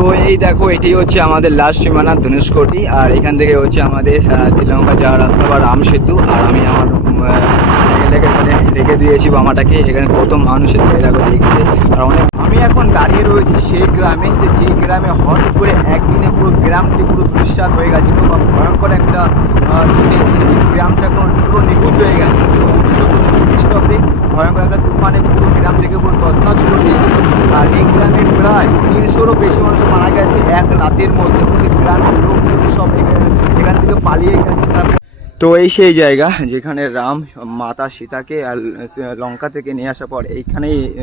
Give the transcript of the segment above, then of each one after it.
তো এই দেখো, এটি হচ্ছে আমাদের লাস্ট সীমানা ধনুষ্কোটি, আর এখান থেকে হচ্ছে আমাদের শ্রীলঙ্কা যাওয়ার রাস্তা বা রাম সেতু, আর আমি আমার সাইকেলটাকে মানে রেখে দিয়েছি বামাটাকে এখানে কত মানুষের দেখো দেখছে। আর অনেক, আমি এখন দাঁড়িয়ে রয়েছি সেই গ্রামে, যে যে গ্রামে হট করে একদিনে পুরো গ্রামটি পুরো দুঃসাত হয়ে গেছিল বা ভয়ঙ্কর একটা সেই গ্রামটা এখন পুরো নিখোঁজ হয়ে গেছে। উনিশশো ভয়ঙ্কর একটা তুফানে পুরো গ্রাম থেকে পুরো তছনছ করে দিয়েছিল। আর এই গ্রামে প্রায় তিনশোরও বেশি মানুষ মারা গেছে এক রাতের মধ্যে। গ্রামের লোকজন সব এখান থেকে পালিয়ে গেছে। তারা তো এই সেই জায়গা যেখানে রাম, মাতা সীতাকে লঙ্কা থেকে নিয়ে আসার পর এইখানেই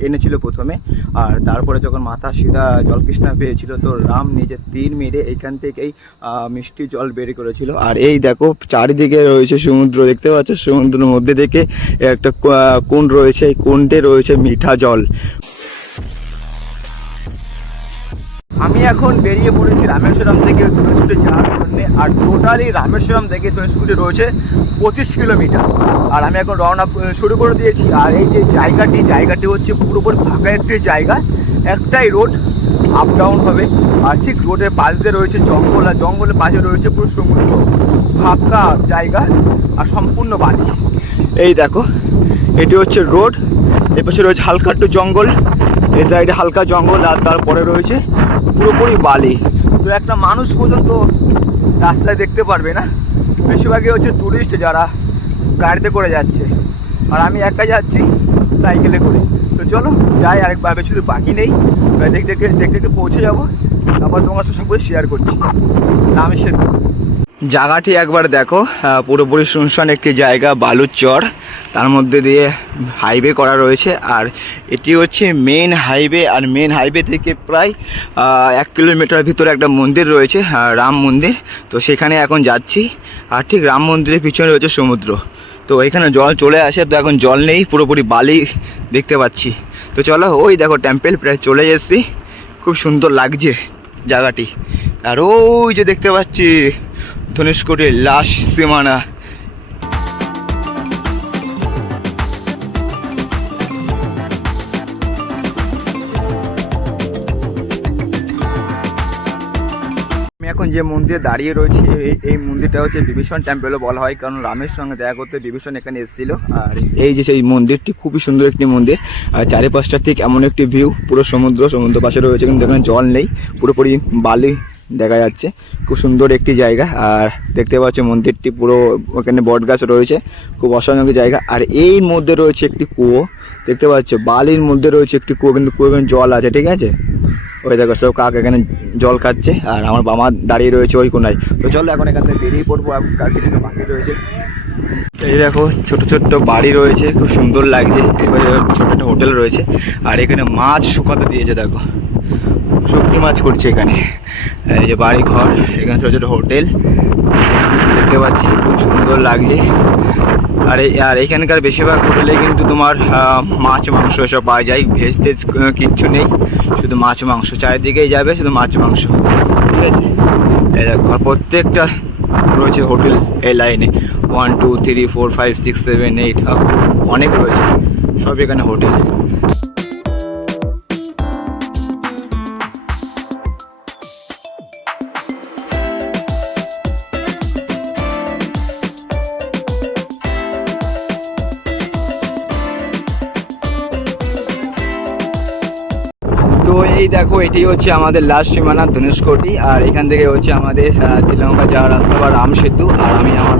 এনেছিল প্রথমে। আর তারপরে যখন মাতা সীতা জলকৃষ্ণা পেয়েছিল, তো রাম নিজের তীর মেরে এইখান থেকেই মিষ্টি জল বের করেছিল। আর এই দেখো, চারিদিকে রয়েছে সমুদ্র, দেখতে পাচ্ছ? সমুদ্রের মধ্যে থেকে একটা কু- কুণ্ড রয়েছে। এই কুণ্ডে রয়েছে মিঠা জল। আমি এখন বেরিয়ে পড়েছি রামেশ্বরম থেকে ধনুষ্কুটি যাওয়ার জন্য, আর টোটালি রামেশ্বরম থেকে ধনুষ্কুটি রয়েছে পঁচিশ কিলোমিটার। আর আমি এখন রওনা শুরু করে দিয়েছি, আর এই যে জায়গাটি জায়গাটি হচ্ছে পুরোপুরি ফাঁকা একটি জায়গা। একটাই রোড আপ ডাউন হবে, আর ঠিক রোডের পাশ দিয়ে রয়েছে জঙ্গল, আর জঙ্গলের পাশে রয়েছে পুরো সমুদ্র। ফাঁকা জায়গা, আর সম্পূর্ণ বাড়ি এই দেখো, এটি হচ্ছে রোডের পাশে রয়েছে হালকা একটু জঙ্গল এই সাইডে হালকা জঙ্গল আর তারপরে রয়েছে পুরোপুরি বালি। তো একটা মানুষ পর্যন্ত রাস্তায় দেখতে পারবে না। বেশিরভাগই হচ্ছে টুরিস্ট যারা গাড়িতে করে যাচ্ছে। আর আমি একা যাচ্ছি সাইকেলে করে। তো চলো, যাই, আরেকবার শুধু বাকি নেই। দেখতে দেখতে দেখতে দেখতে পৌঁছে যাব। তারপর তোমার সাথে সব কিছু শেয়ার করছি। রামের সেতু জায়গাটি একবার দেখো। পুরোপুরি শুনশান একটি জায়গা, বালুর চর। তার মধ্যে দিয়ে হাইওয়ে করা রয়েছে আর এটি হচ্ছে মেন হাইওয়ে আর মেন হাইওয়ে থেকে প্রায় এক কিলোমিটার ভিতরে একটা মন্দির রয়েছে রাম মন্দির। তো সেখানে এখন যাচ্ছি। আর ঠিক রাম মন্দিরের পিছনে রয়েছে সমুদ্র। তো এখানে জল চলে আসে, তো এখন জল নেই, পুরোপুরি বালি দেখতে পাচ্ছি। তো চলো, ওই দেখো টেম্পেল প্রায় চলে এসেছি। খুব সুন্দর লাগছে জায়গাটি। আর ওই যে দেখতে পাচ্ছি, ধনুষ্কোটির লাশ সীমানা। এখন যে মন্দিরে দাঁড়িয়ে রয়েছি, এই মন্দিরটা হচ্ছে বিভীষণ টেম্পেলও বলা হয়। কারণ রামের সঙ্গে দেখা করতে বিভীষণ এখানে এসেছিল। আর এই যে সেই মন্দিরটি খুবই সুন্দর একটি মন্দির। আর চারিপাশটা ঠিক এমন একটি ভিউ পুরো সমুদ্র সমুদ্র পাশে রয়েছে, কিন্তু এখানে জল নেই। পুরোপুরি বালি দেখা যাচ্ছে। খুব সুন্দর একটি জায়গা। আর দেখতে পাচ্ছ মন্দিরটি পুরো ওখানে বট গাছ রয়েছে। খুব একটি জায়গা। আর এই মধ্যে রয়েছে একটি কুয়ো। দেখতে পাচ্ছ, বালির মধ্যে রয়েছে একটি কুয়ো, কিন্তু কুয়ো জল আছে, ঠিক আছে? ওই দেখো, সব কাক এখানে জল খাচ্ছে, আর আমার বাবা দাঁড়িয়ে রয়েছে ওই কোনায়। তো চলো এখন এখান থেকে বেরিয়ে পড়ব কার কিছু বাকি রয়েছে। এই দেখো, ছোট ছোট্ট বাড়ি রয়েছে, খুব সুন্দর লাগছে। এবারে ছোট একটা হোটেল রয়েছে, আর এখানে মাছ শুকাতে দিয়েছে, দেখো। শুটকি মাছ করছে এখানে। এই যে বাড়ি ঘর এখানে ছোট ছোট হোটেল, দেখতে পাচ্ছি, খুব সুন্দর লাগছে। আর আর এখানকার বেশিরভাগ হোটেলে কিন্তু তোমার মাছ, মাংস এসব পাওয়া যায়। ভেজ টেজ কিচ্ছু নেই। শুধু মাছ, মাংস। চারিদিকেই যাবে শুধু মাছ, মাংস। ঠিক আছে? এই দেখো, আর প্রত্যেকটা রয়েছে হোটেল এই লাইনে। One two three four five six seven eight অনেক রয়েছে। সব এখানে হোটেল। তো এই দেখো, এটি হচ্ছে আমাদের লাস্ট সীমানা, ধনুষ্কোটি। আর এখান থেকে হচ্ছে আমাদের শ্রীলঙ্কা যাওয়ার রাস্তা বা রাম সেতু। আর আমি আমার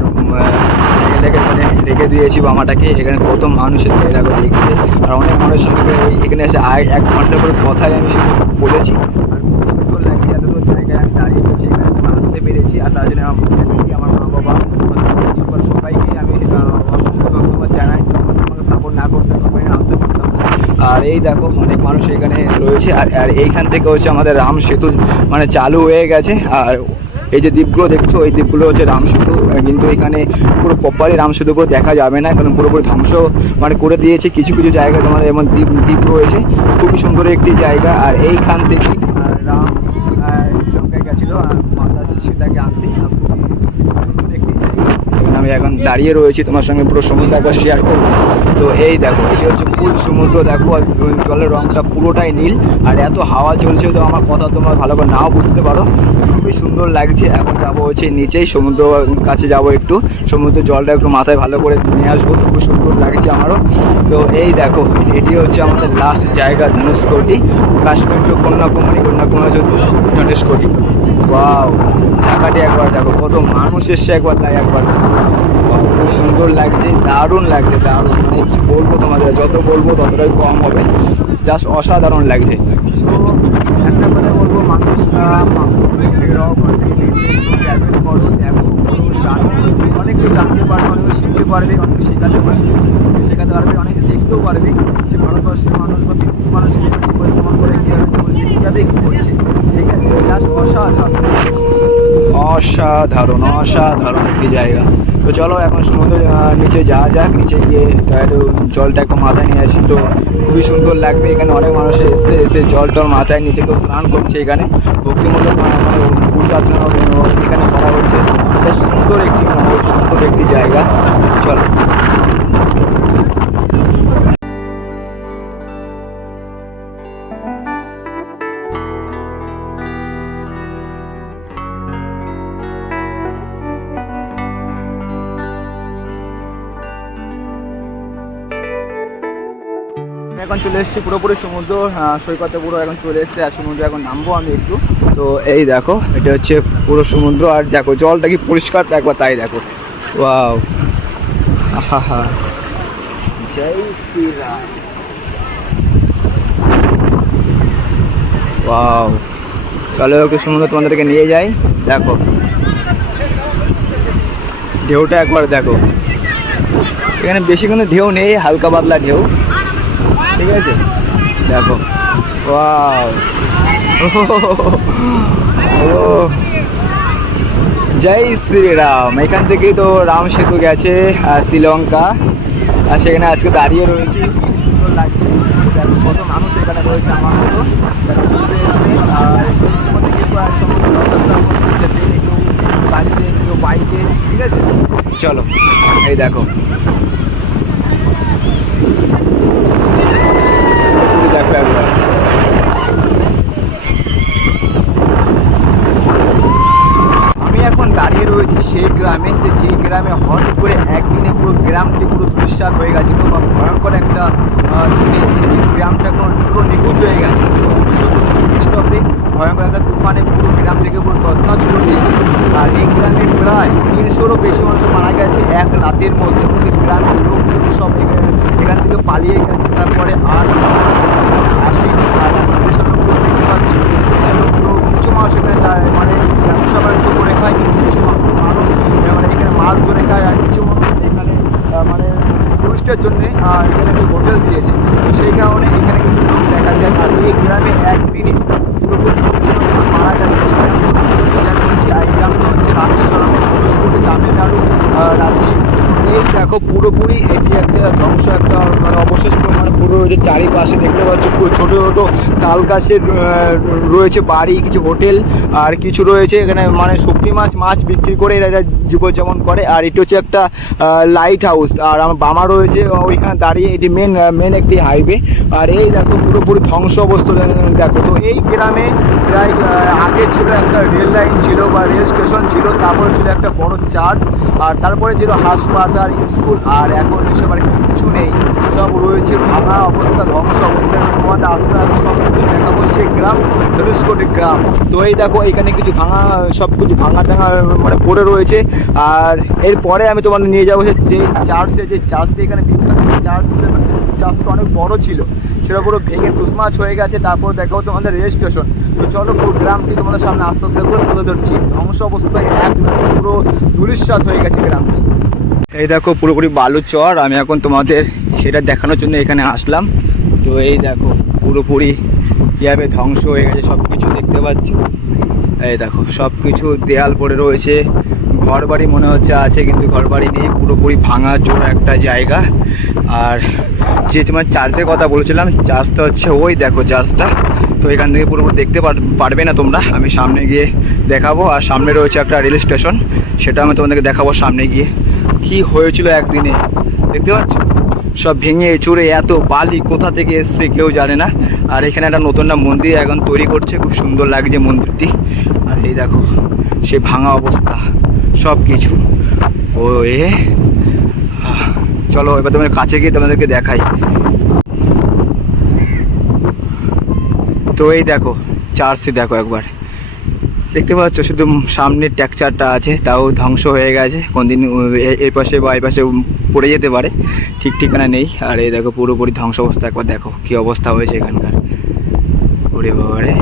সাইকেলটাকে মানে রেখে দিয়েছি বামাটাকে এখানে কত মানুষের দেখো দেখছে। আর অনেক মানুষের সঙ্গে এখানে এসে আয় এক ঘণ্টা করে কথাই আমি শুধু বলেছি। আর খুব সুন্দর লাগছে এতগুলো জায়গায় আমি দাঁড়িয়ে রয়েছি, এখানে আসতে পেরেছি। আর তার জন্য আমার মা বাবা আমার পরিবার সবাইকে আমি আহ, অসংখ্য ধন্যবাদ জানাই আমাকে সাপোর্ট না করতে তখন আমি আসতে পারতাম না। আর এই দেখো অনেক মানুষ এখানে রয়েছে, আর আর এইখান থেকে হচ্ছে আমাদের রাম সেতু মানে চালু হয়ে গেছে, আর এই যে দ্বীপগুলো দেখছ, এই দ্বীপগুলো হচ্ছে রাম সেতু, কিন্তু এখানে পুরো প্রপারই রাম সেতুগুলো দেখা যাবে না, কারণ পুরোপুরি ধ্বংস মানে করে দিয়েছে, কিছু কিছু জায়গায় তোমার এমন দ্বীপ দ্বীপ রয়েছে, খুবই সুন্দর একটি জায়গা, আর এইখান থেকে রাম শ্রীলঙ্কায় গেছিল, আর মাতা সীতাকে আনতে আর খুবই সুন্দর একটি জায়গা এখানে কারণ আমি এখন দাঁড়িয়ে রয়েছি তোমার সঙ্গে পুরো সমুদ্র একবার শেয়ার করব। তো এই দেখো, এটি হচ্ছে ফুল সমুদ্র, দেখো জলের রঙটা পুরোটাই নীল, আর এত হাওয়া চলছে তো আমার কথা তোমরা ভালো করে নাও বুঝতে পারো। খুবই সুন্দর লাগছে, এখন যাব হচ্ছে নিচেই, সমুদ্র কাছে যাব একটু, সমুদ্র জলটা একটু মাথায় ভালো করে নিয়ে আসব খুব সুন্দর লাগছে আমারও। তো এই দেখো, এটি হচ্ছে আমাদের লাস্ট জায়গা, ধনুষ্কোটি, কাশ্মীর টু কন্যাকুমারী কন্যাকুমারী হচ্ছে ধনুষ্কোটি। ওয়াও জায়গাটি একবার দেখো, কত মানুষ এসছে একবার তাই একবার খুব সুন্দর লাগছে, দারুণ লাগছে, দারুণ। মানে কি বলব তোমাদের, যত বলব ততটাই কম হবে। জাস্ট অসাধারণ লাগছে। তো একটা কথা বলব মানুষ ট্রাভেল করো দেখো করো অনেক জানতে পারবে, অনেক শিখতে পারবে, অনেক শেখাতে পারবে শেখাতে পারবে, অনেকে দেখতেও পারবে যে ভারতবর্ষের মানুষ বা পৃথিবীর মানুষ কীভাবে জীবনযাপন করে, কীভাবে কীভাবে কী করছে। ঠিক আছে, জাস্ট অসাধারণ। অসাধারণ অসাধারণ একটি জায়গা। তো চলো এখন সমুদ্র নিচে যাওয়া যাক, নিচে গিয়ে একটু জলটা একটু মাথায় নিয়ে আসি। তো খুবই সুন্দর লাগবে, এখানে অনেক মানুষ এসে এসে জল টল মাথায় নিচে কেউ স্নান করছে এখানে। ভক্তিমূলক মানে পূজা অর্চনা এখানে করা হচ্ছে। সুন্দর একটি মহল, সুন্দর একটি জায়গা। চলো। এখন চলে এসেছি পুরোপুরি সমুদ্র সৈকতে পুরো এখন চলে এসেছে আর সমুদ্রে এখন নামবো আমি একটু। তো এই দেখো, এটা হচ্ছে পুরো সমুদ্র আর দেখো, জলটা কি পরিষ্কার? একবার তাই দেখো। ওয়াও আহা হা জয় শ্রীরাম। ওয়াও চলো একটু সমুদ্র তোমাদেরকে নিয়ে যাই। দেখো। ঢেউটা একবার দেখো। এখানে বেশি কোনো ঢেউ নেই, হালকা পাতলা ঢেউ। ঠিক আছে? দেখো। ও জয় শ্রীরাম। এখান থেকেই তো রাম সেতু গেছে শ্রীলঙ্কা। আর সেখানে আজকে দাঁড়িয়ে রয়েছি। সুন্দর লাগছে রয়েছে ঠিক আছে চলো, এই দেখো পুরোপুরি দেখো একবার আমি এখন দাঁড়িয়ে রয়েছি সেই গ্রামে যে যে গ্রামে হঠাৎ করে একদিনে পুরো গ্রামটি পুরো দুঃসাত হয়ে গেছিল বা ভয়ঙ্কর একটা আহ, দিনে সেই গ্রামটা এখন পুরো নিখোঁজ হয়ে গেছে উনিশশো চৌষট্টি খ্রিস্টাব্দে ভয়ঙ্কর একটা তুফানে পুরো গ্রাম থেকে পুরো তৎনাশ করে দিয়েছিল আর এই গ্রামে প্রায় তিনশোরও বেশি মানুষ মারা গেছে এক রাতের মধ্যে। পুরো গ্রামের লোকজন সব এখানে থেকে পালিয়ে গেছে। তারপরে আর আসেনি। আর এখন লোকগুলো দেখতে পাচ্ছি। লোকগুলো কিছু মানুষ এখানে যায় মানে ব্যবসা বাণিজ্য করে খায়, কিন্তু কিছু মানুষ মানে এখানে মাছ ধরে খায় আর কিছু মানুষ এখানে মানে টুরিস্টের জন্য এখানে একটি হোটেল দিয়েছে। সেই কারণে এখানে কিছু লোক দেখা যায়। আর এই গ্রামে একদিনে পুরোপুরি দুশো জন মারা গেছে এখানে শেয়ার করছি আর এই গ্রামটা হচ্ছে রামেশ্বরম ধনুষ্কোটি তামিলনাড়ু আহ, রাজ্যে এই দেখো পুরোপুরি এটি একটা ধ্বংস একটা মানে অবশেষ মানে পুরো যে চারিপাশে দেখতে পাচ্ছ ছোট ছোট তাল গাছের রয়েছে বাড়ি, কিছু হোটেল আর কিছু রয়েছে এখানে মানে শক্তি মাছ মাছ বিক্রি করে এরা জীবনযাপন করে, আর এটি হচ্ছে একটা লাইট হাউস আর আমার বামা রয়েছে ওইখানে দাঁড়িয়ে এটি মেন মেন একটি হাইওয়ে আর এই দেখো পুরোপুরি ধ্বংস অবস্থা দেখো। তো এই গ্রামে প্রায় আগে ছিল একটা রেল লাইন ছিল বা রেল স্টেশন ছিল, তারপরে ছিল একটা বড় চার্চ আর তারপরে ছিল হাসপাতাল স্কুল আর এখন এসব আর কিচ্ছু নেই। সব রয়েছে ভাঙা অবস্থা, ধ্বংস অবস্থা। তোমাদের আস্তে আস্তে সব কিছু দেখাবো, সেই গ্রাম, ধনুষ্কোটি গ্রাম। তো এই দেখো, এখানে কিছু ভাঙা সব কিছু ভাঙা টাঙা মানে পড়ে রয়েছে। আর এরপরে আমি তোমাদের নিয়ে যাব যে চার্চে যে চার্চটি এখানে বিখ্যাত চার্চ চার্চটা অনেক বড় ছিল। সেটা পুরো ভেঙে টুসমাচ হয়ে গেছে, তারপর দেখাবো তোমাদের রেল স্টেশন। তো চলো পুরো গ্রামটি তোমাদের সামনে আস্তে আস্তে করে তুলে ধরছি। ধ্বংস অবস্থায় এক পুরো ধুলিস্বাদ হয়ে গেছে গ্রামটি। এই দেখো পুরোপুরি বালু চর, আমি এখন তোমাদের সেটা দেখানোর জন্য এখানে আসলাম। তো এই দেখো, পুরোপুরি কীভাবে ধ্বংস হয়ে গেছে সব কিছু দেখতে পাচ্ছ। এই দেখো সব কিছু দেয়াল পড়ে রয়েছে। ঘর বাড়ি মনে হচ্ছে আছে, কিন্তু ঘর বাড়ি নেই, পুরোপুরি ভাঙা জোর একটা জায়গা। আর যে তোমার চার্চের কথা বলেছিলাম চার্চটা হচ্ছে ওই দেখো চার্চটা তো এখান থেকে পুরোপুরি দেখতে পার- পারবে না তোমরা। আমি সামনে গিয়ে দেখাবো। আর সামনে রয়েছে একটা রেল স্টেশন। সেটা আমি তোমাদেরকে দেখাবো সামনে গিয়ে। কি হয়েছিল একদিনে, দেখতে পাচ্ছ? সব ভেঙে চুরে এত বালি কোথা থেকে এসছে কেউ জানে না। আর এখানে একটা নতুন একটা মন্দির এখন তৈরি করছে। খুব সুন্দর লাগছে মন্দিরটি। আর এই দেখো, সে ভাঙা অবস্থা। সব কিছু ও এ চলো, এবার তোমাদের কাছে গিয়ে তোমাদেরকে দেখাই। তো এই দেখো চার্জটি দেখো একবার। দেখতে পাচ্ছ, শুধু সামনের টেক্সচারটা আছে, তাও ধ্বংস হয়ে গেছে। কোনদিন এই পাশে বা এই পাশে পড়ে যেতে পারে, ঠিক ঠিকানা নেই। আর এই দেখো, পুরোপুরি ধ্বংস অবস্থা একবার দেখো কি অবস্থা হয়েছে এখানকার। ওরে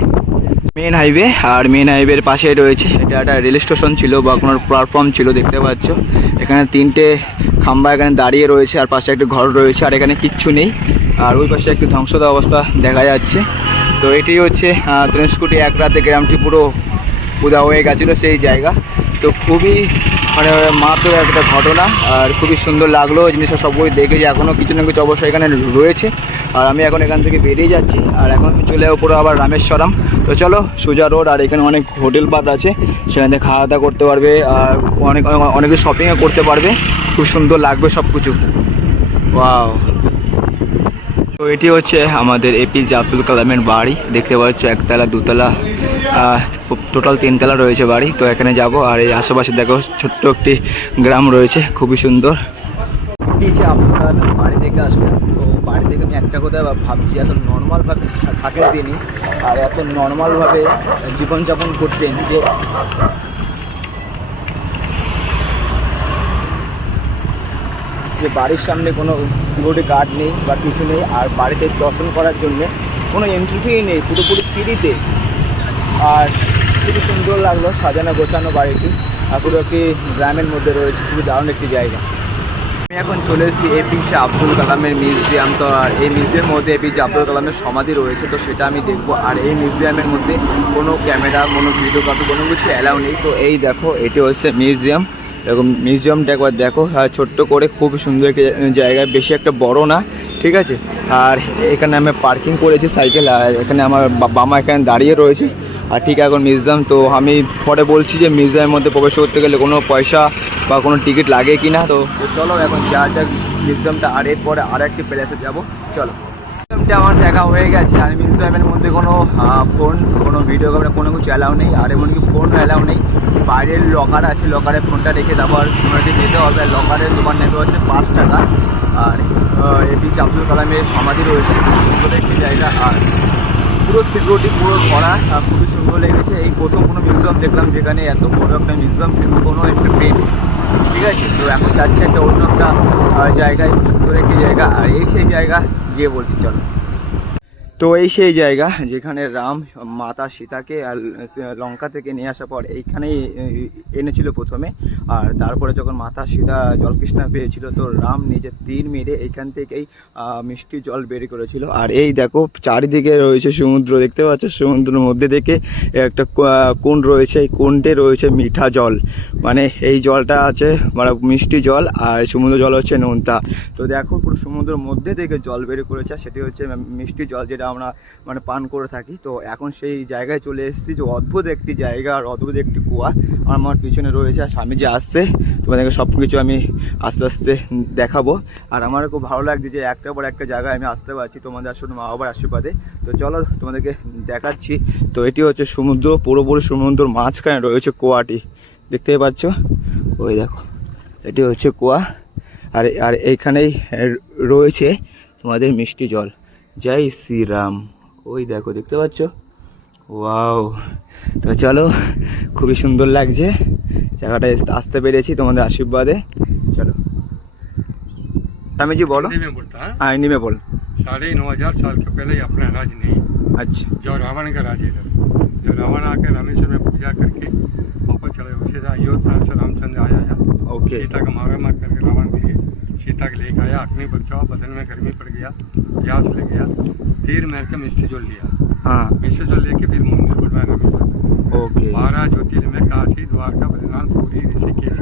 মেন হাইওয়ে আর মেন হাইওয়ের পাশে রয়েছে। এটা একটা রেল স্টেশন ছিল বা কোনো প্ল্যাটফর্ম ছিল, দেখতে পাচ্ছ। এখানে তিনটে খাম্বা এখানে দাঁড়িয়ে রয়েছে আর পাশে একটা ঘর রয়েছে আর এখানে কিচ্ছু নেই। আর ওই পাশে একটি ধ্বংসদ অবস্থা দেখা যাচ্ছে। তো এটি হচ্ছে ত্রিস্কুটি এক রাতে গ্রামটি পুরো উদা হয়ে গেছিল সেই জায়গা। তো খুবই মানে মাত্র একটা ঘটনা, আর খুবই সুন্দর লাগল জিনিসটা সবই দেখে যে এখনও কিছু না কিছু অবশ্যই এখানে রয়েছে। আর আমি এখন এখান থেকে বেরিয়ে যাচ্ছি, আর এখন চলে যাব পুরো আবার রামেশ্বরম। তো চলো, সোজা রোড, আর এখানে অনেক হোটেল পাট আছে, সেখানে খাওয়া দাওয়া করতে পারবে, আর অনেক, অনেক- অনেক শপিংও করতে পারবে। খুব সুন্দর লাগবে সব কিছু ওয়াও তো এটি হচ্ছে আমাদের এপিজে আব্দুল কালামের বাড়ি, দেখতে পাচ্ছ একতলা, দুতলা। টোটাল তিনতলা রয়েছে বাড়ি, তো এখানে যাব। আর এই আশেপাশে দেখো, ছোট্ট একটি গ্রাম রয়েছে, খুবই সুন্দর। আব্দুল কালামের বাড়ি থেকে আসলাম তো বাড়ি থেকে আমি একটা কথা ভাবছি, এত নর্মালভাবে থাকেন তিনি, আর এত নর্মালভাবে জীবনযাপন করতেন যে যে বাড়ির সামনে কোনো সিকিউরিটি গার্ড নেই বা কিছু নেই, আর বাড়িতে দর্শন করার জন্য কোনো এন্ট্রি ফি নেই, পুরোপুরি ফ্রিতে আর খুবই সুন্দর লাগল সাজানো গোছানো বাড়িটি। পুরো একটি গ্রামের মধ্যে রয়েছে, খুবই দারুণ একটি জায়গা। আমি এখন চলে এসেছি এপিজে আব্দুল কালামের মিউজিয়াম। তো আর এই মিউজিয়ামের মধ্যে এপিজে আব্দুল কালামের সমাধি রয়েছে, তো সেটা আমি দেখব। আর এই মিউজিয়ামের মধ্যে কোনো ক্যামেরা, কোনো ভিডিওগ্রাফি কোনো কিছু অ্যালাউ নেই। তো এই দেখো, এটি হচ্ছে মিউজিয়াম। এরকম মিউজিয়ামটা একবার দেখো, আর ছোট্ট করে খুব সুন্দর একটি জায়গায় বেশি একটা বড় না, ঠিক আছে? আর এখানে আমি পার্কিং করেছি সাইকেল, আর এখানে আমার বাবা এখানে দাঁড়িয়ে রয়েছে। আর ঠিক এখন মিউজিয়াম, তো আমি পরে বলছি যে মিউজিয়ামের মধ্যে প্রবেশ করতে গেলে কোনো পয়সা বা কোনো টিকিট লাগে কি না, তো চলো এখন যা যাক মিউজিয়ামটা, আর এরপরে আর একটি প্লেসে যাব। চলো। মিউজিয়ামটা আমার দেখা হয়ে গেছে, আর মিউজিয়ামের মধ্যে কোনো ফোন কোনো ভিডিও ক্যামেরা কোনো কিছু অ্যালাউ নেই, আর এমনকি ফোন অ্যালাউ নেই। বাইরের লকার আছে লকারে ফোনটা রেখে তারপর ফোনটি যেতে হবে। আর লকারের দোকান নেবে হচ্ছে পাঁচ টাকা, আর এপিজে আব্দুল কালামের সমাধি রয়েছে একটি জায়গা, আর পুরো সিকিউরিটি পুরো ভরা খুবই সুন্দর লেগেছে। এই প্রথম কোনো মিউজিয়াম দেখলাম যেখানে এত বড় একটা মিউজিয়াম কিন্তু কোনো একটা পেন ঠিক আছে? তো এখন যাচ্ছে একটা অন্য একটা জায়গায়, সুন্দর একটি জায়গা। আর এই সেই জায়গা গিয়ে বলছি, চলো। তো এই সেই জায়গা যেখানে রাম, মাতা সীতাকে আর লঙ্কা থেকে নিয়ে আসার পর এইখানেই এনেছিল প্রথমে। আর তারপরে যখন মাতা সীতা জলকৃষ্ণা পেয়েছিল, তো রাম নিজের তীর মেরে এইখান থেকেই মিষ্টি জল বের করেছিল। আর এই দেখো, চারিদিকে রয়েছে সমুদ্র, দেখতে পাচ্ছ? সমুদ্রের মধ্যে থেকে একটা কু- কুণ্ড রয়েছে। এই কুণ্ডে রয়েছে মিঠা জল। মানে এই জলটা আছে মানে মিষ্টি জল, আর সমুদ্র জল হচ্ছে নোনতা। তো দেখো, পুরো সমুদ্রের মধ্যে থেকে জল বের করেছে সেটি হচ্ছে মিষ্টি জল, যেটা আমরা মানে পান করে থাকি। তো এখন সেই জায়গায় চলে এসেছি যে অদ্ভুত একটি জায়গা আর অদ্ভুত একটি কুয়া। আমার পিছনে রয়েছে আর স্বামী যে আসছে, তোমাদেরকে সব কিছু আমি আস্তে আস্তে দেখাবো। আর আমারও খুব ভালো লাগছে যে একটার পর একটা জায়গায় আমি আসতে পারছি তোমাদের আসলে মা বাবার আশীর্বাদে। তো চলো তোমাদেরকে দেখাচ্ছি। তো এটি হচ্ছে সমুদ্র, পুরোপুরি সমুদ্র মাঝখানে রয়েছে কুয়াটি। দেখতেই পাচ্ছ? ওই দেখো, এটি হচ্ছে কুয়া। আর আর এইখানেই রয়েছে তোমাদের মিষ্টি জল। জয় শ্রীরাম ওই দেখো দেখতে পাচ্ছ ওয়াও তো চলো খুবই সুন্দর লাগছে জায়গাটা এস- আসতে পেরেছি তোমাদের আশীর্বাদে চলো আমি জি বলো हिंदी में बोलता है হ্যাঁ হিন্দি মে বল साढ़े नौ हजार साल के पहले ही अपना राज नहीं আচ্ছা जो रावण का राज इधर जो रावण आके रामेश्वर में पूजा करके अयोध्या से रामचंद्र आया है। ओके। सीता का मारे मार करके रावण के लिए सीता के लेके आया अग्नि बचाओ बदन में गर्मी पड़ गया प्यास ले गया तीर मार के मिष्टी जोल लिया। हाँ। मिष्टी जोल लेके फिर मंदिर रामेश्वर में ओके। बारह ज्योतिर्लिंग काशी द्वारका बद्रीनाथ पुरी ऋषिकेश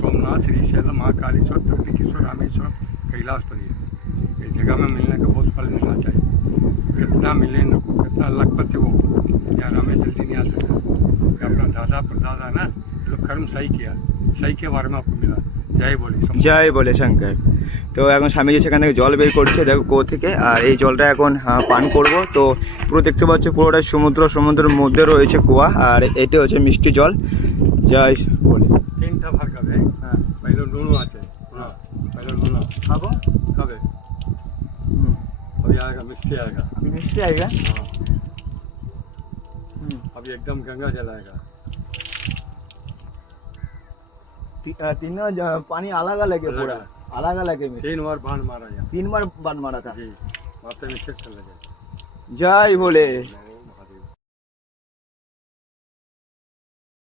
सोमनाथ श्रीशैल महाकालेश्वर तकनीकेश्वर रामेश्वर कैलाशपति ये जगह में मिलने का बहुत फल मिलना चाहिए। कितना मिले न को कितना लखपति हो यहाँ हमें जल्दी नहीं आ सकता ये अपना दादा परदादा ना ये लोग कर्म सही किया सही के बारे में आपको मिला जय बोली জয় বলে শঙ্কর তো এখন স্বামীজি সেখান থেকে জল বের করছে দেখো কো থেকে আর এই জলটা এখন আহ, পান করব তো পুরো দেখতে পাচ্ছ পুরোটা সমুদ্র সমুদ্রের মধ্যে রয়েছে কুয়া আর এটি হচ্ছে মিষ্টি জল জয় বলে तीन था भर कब है हाँ पहले दोनों आते हैं हाँ पहले दोनों খাবো कब है आएगा आएगा। आएगा? हाँ। हम्म। अभी एकदम गंगा जल आएगा तीनों पानी अलग अलग है पूरा। अलग। अलग है तीन बार बाँध मारा तीन बार बाँध मारा था। जय बोले।